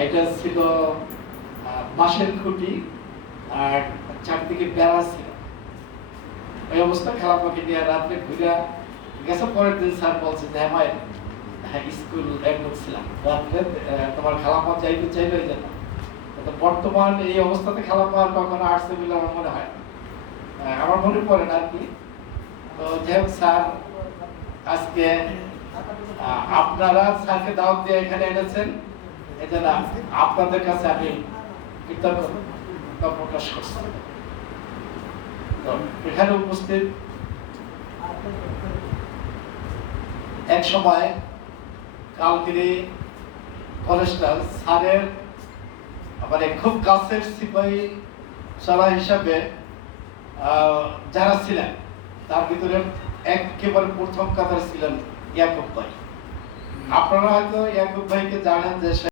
এটা ছিল বাঁশের খুঁটি আর চারদিকে বেড়া ছিল। ওই অবস্থা পাখি নিয়ে রাত্রে ঘুরে গেছে, পরের দিন স্যার বলছে যে হ্যাঁ মায়ের হ্যাঁ স্কুল একদম ছিলাম। রাত্রে তোমার যাইতে চাইলে ওই জন্য। তো বর্তমান এই অবস্থাতে খালাপা কখনো আসছে বলে আমার মনে হয়। আমার মনে পড়ে না আর কি। তো যাই হোক স্যার, আজকে আপনারা স্যারকে দাওয়াত দিয়ে এখানে এনেছেন। আপনাদের কাছে আমি প্রকাশ করছি। এখানে উপস্থিত এক সময় স্যারের মানে খুব কাছের সিপাহী সারা হিসাবে যারা ছিলেন, তার ভিতরে একেবারে প্রথম কাতার ছিলেন ইয়াকুব ভাই। আপনারা হয়তো ইয়াকুব ভাইকে জানেন যে